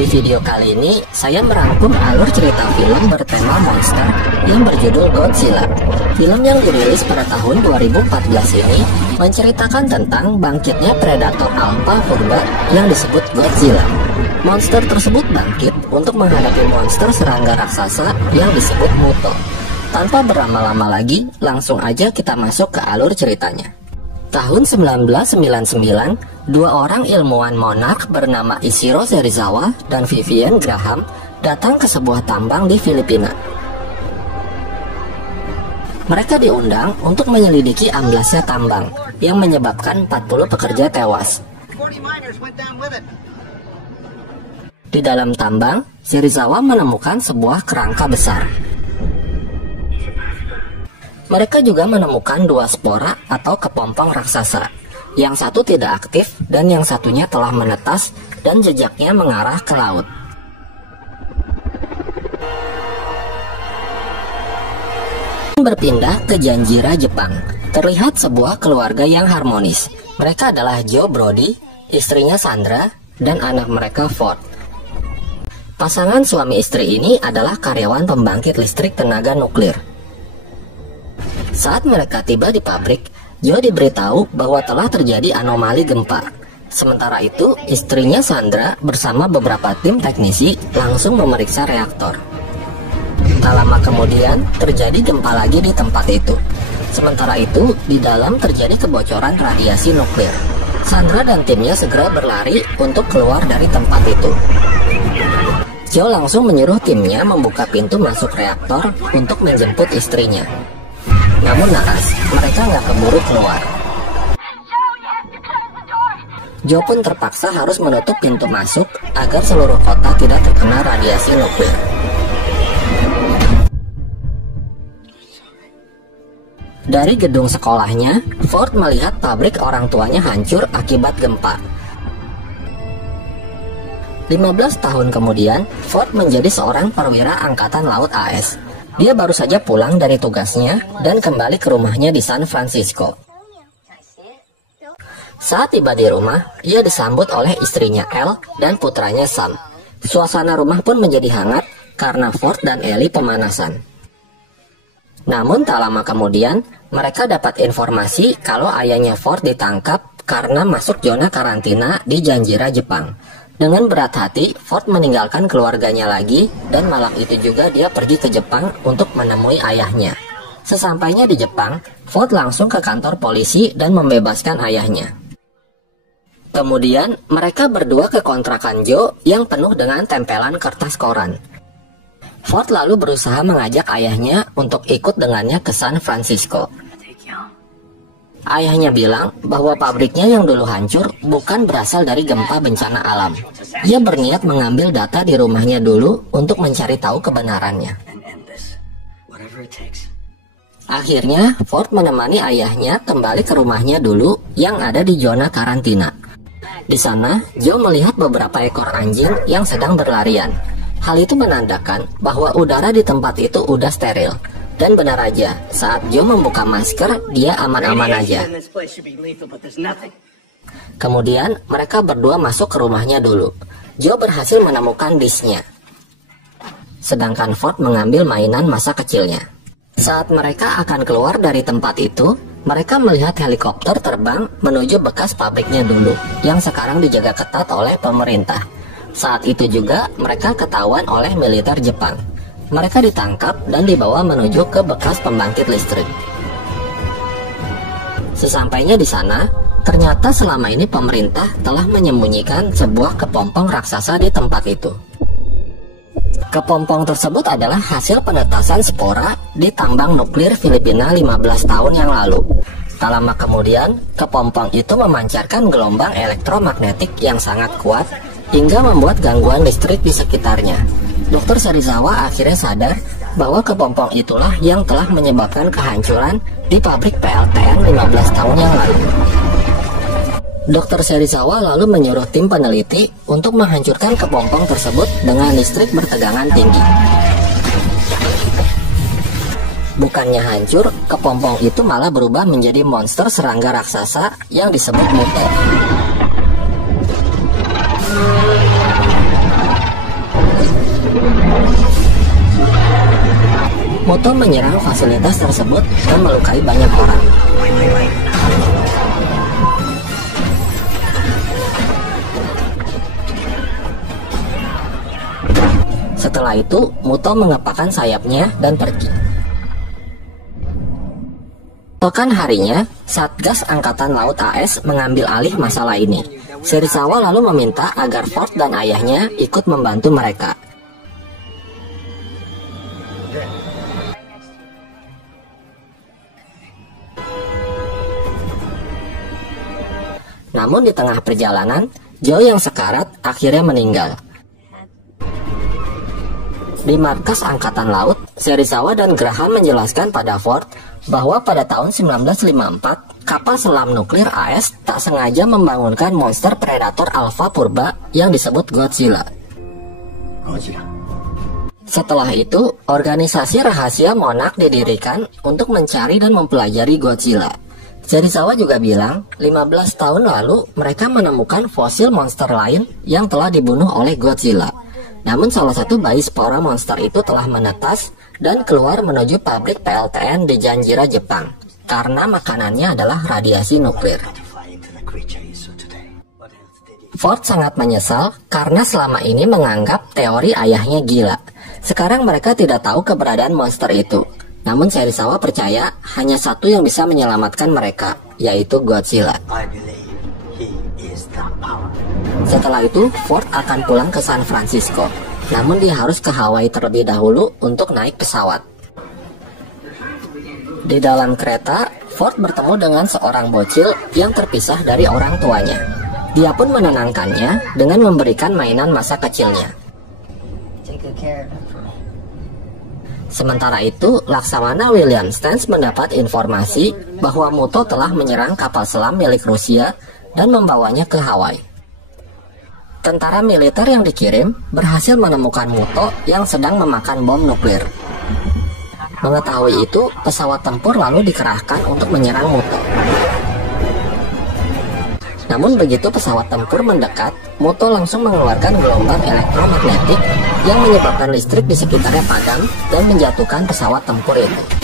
Di video kali ini, saya merangkum alur cerita film bertema monster yang berjudul Godzilla. Film yang dirilis pada tahun 2014 ini menceritakan tentang bangkitnya predator alpha purba yang disebut Godzilla. Monster tersebut bangkit untuk menghadapi monster serangga raksasa yang disebut Muto. Tanpa berlama-lama lagi, langsung aja kita masuk ke alur ceritanya. Tahun 1999, dua orang ilmuwan monark bernama Ishiro Serizawa dan Vivian Graham datang ke sebuah tambang di Filipina. Mereka diundang untuk menyelidiki amblasnya tambang yang menyebabkan 40 pekerja tewas. Di dalam tambang, Serizawa menemukan sebuah kerangka besar. Mereka juga menemukan dua spora atau kepompong raksasa. Yang satu tidak aktif dan yang satunya telah menetas dan jejaknya mengarah ke laut. Berpindah ke Janjira, Jepang. Terlihat sebuah keluarga yang harmonis. Mereka adalah Joe Brody, istrinya Sandra, dan anak mereka Ford. Pasangan suami istri ini adalah karyawan pembangkit listrik tenaga nuklir. Saat mereka tiba di pabrik, Joe diberitahu bahwa telah terjadi anomali gempa. Sementara itu, istrinya Sandra bersama beberapa tim teknisi langsung memeriksa reaktor. Tak lama kemudian, terjadi gempa lagi di tempat itu. Sementara itu, di dalam terjadi kebocoran radiasi nuklir. Sandra dan timnya segera berlari untuk keluar dari tempat itu. Joe langsung menyuruh timnya membuka pintu masuk reaktor untuk menjemput istrinya. Namun naas, mereka nggak keburu keluar. Joe pun terpaksa harus menutup pintu masuk agar seluruh kota tidak terkena radiasi nuklir. Dari gedung sekolahnya, Ford melihat pabrik orang tuanya hancur akibat gempa. 15 tahun kemudian, Ford menjadi seorang perwira Angkatan Laut AS. Dia baru saja pulang dari tugasnya dan kembali ke rumahnya di San Francisco. Saat tiba di rumah, ia disambut oleh istrinya Elle dan putranya Sam. Suasana rumah pun menjadi hangat karena Ford dan Ellie pemanasan. Namun tak lama kemudian, mereka dapat informasi kalau ayahnya Ford ditangkap karena masuk zona karantina di Janjira, Jepang. Dengan berat hati, Ford meninggalkan keluarganya lagi dan malam itu juga dia pergi ke Jepang untuk menemui ayahnya. Sesampainya di Jepang, Ford langsung ke kantor polisi dan membebaskan ayahnya. Kemudian, mereka berdua ke kontrakan Joe yang penuh dengan tempelan kertas koran. Ford lalu berusaha mengajak ayahnya untuk ikut dengannya ke San Francisco. Ayahnya bilang bahwa pabriknya yang dulu hancur bukan berasal dari gempa bencana alam. Ia berniat mengambil data di rumahnya dulu untuk mencari tahu kebenarannya. Akhirnya, Ford menemani ayahnya kembali ke rumahnya dulu yang ada di zona karantina. Di sana, Joe melihat beberapa ekor anjing yang sedang berlarian. Hal itu menandakan bahwa udara di tempat itu udah steril. Dan benar aja, saat Joe membuka masker, dia aman-aman aja. Kemudian, mereka berdua masuk ke rumahnya dulu. Joe berhasil menemukan disknya. Sedangkan Ford mengambil mainan masa kecilnya. Saat mereka akan keluar dari tempat itu, mereka melihat helikopter terbang menuju bekas pabriknya dulu, yang sekarang dijaga ketat oleh pemerintah. Saat itu juga, mereka ketahuan oleh militer Jepang. Mereka ditangkap dan dibawa menuju ke bekas pembangkit listrik. Sesampainya di sana, ternyata selama ini pemerintah telah menyembunyikan sebuah kepompong raksasa di tempat itu. Kepompong tersebut adalah hasil penetasan spora di tambang nuklir Filipina 15 tahun yang lalu. Tak lama kemudian, kepompong itu memancarkan gelombang elektromagnetik yang sangat kuat hingga membuat gangguan listrik di sekitarnya. Dr. Serizawa akhirnya sadar bahwa kepompong itulah yang telah menyebabkan kehancuran di pabrik PLTN 15 tahun yang lalu. Dr. Serizawa lalu menyuruh tim peneliti untuk menghancurkan kepompong tersebut dengan listrik bertegangan tinggi. Bukannya hancur, kepompong itu malah berubah menjadi monster serangga raksasa yang disebut Muto. Muto menyerang fasilitas tersebut dan melukai banyak orang. Setelah itu, Muto mengepakkan sayapnya dan pergi. Keesokan harinya, Satgas Angkatan Laut AS mengambil alih masalah ini. Serizawa lalu meminta agar Ford dan ayahnya ikut membantu mereka. Namun di tengah perjalanan, Joe yang sekarat akhirnya meninggal. Di markas Angkatan Laut, Serizawa dan Graham menjelaskan pada Ford bahwa pada tahun 1954, kapal selam nuklir AS tak sengaja membangunkan monster predator alfa purba yang disebut Godzilla. Setelah itu, organisasi rahasia Monarch didirikan untuk mencari dan mempelajari Godzilla. Serizawa juga bilang, 15 tahun lalu mereka menemukan fosil monster lain yang telah dibunuh oleh Godzilla. Namun salah satu bayi spora monster itu telah menetas dan keluar menuju pabrik PLTN di Janjira, Jepang, karena makanannya adalah radiasi nuklir. Ford sangat menyesal karena selama ini menganggap teori ayahnya gila. Sekarang mereka tidak tahu keberadaan monster itu. Namun Serizawa percaya hanya satu yang bisa menyelamatkan mereka, yaitu Godzilla. Setelah itu, Ford akan pulang ke San Francisco. Namun dia harus ke Hawaii terlebih dahulu untuk naik pesawat. Di dalam kereta, Ford bertemu dengan seorang bocil yang terpisah dari orang tuanya. Dia pun menenangkannya dengan memberikan mainan masa kecilnya. Sementara itu, Laksamana William Stans mendapat informasi bahwa Muto telah menyerang kapal selam milik Rusia dan membawanya ke Hawaii. Tentara militer yang dikirim berhasil menemukan Muto yang sedang memakan bom nuklir. Mengetahui itu, pesawat tempur lalu dikerahkan untuk menyerang Muto. Namun begitu pesawat tempur mendekat, Muto langsung mengeluarkan gelombang elektromagnetik yang menyebabkan listrik di sekitarnya padam dan menjatuhkan pesawat tempur itu.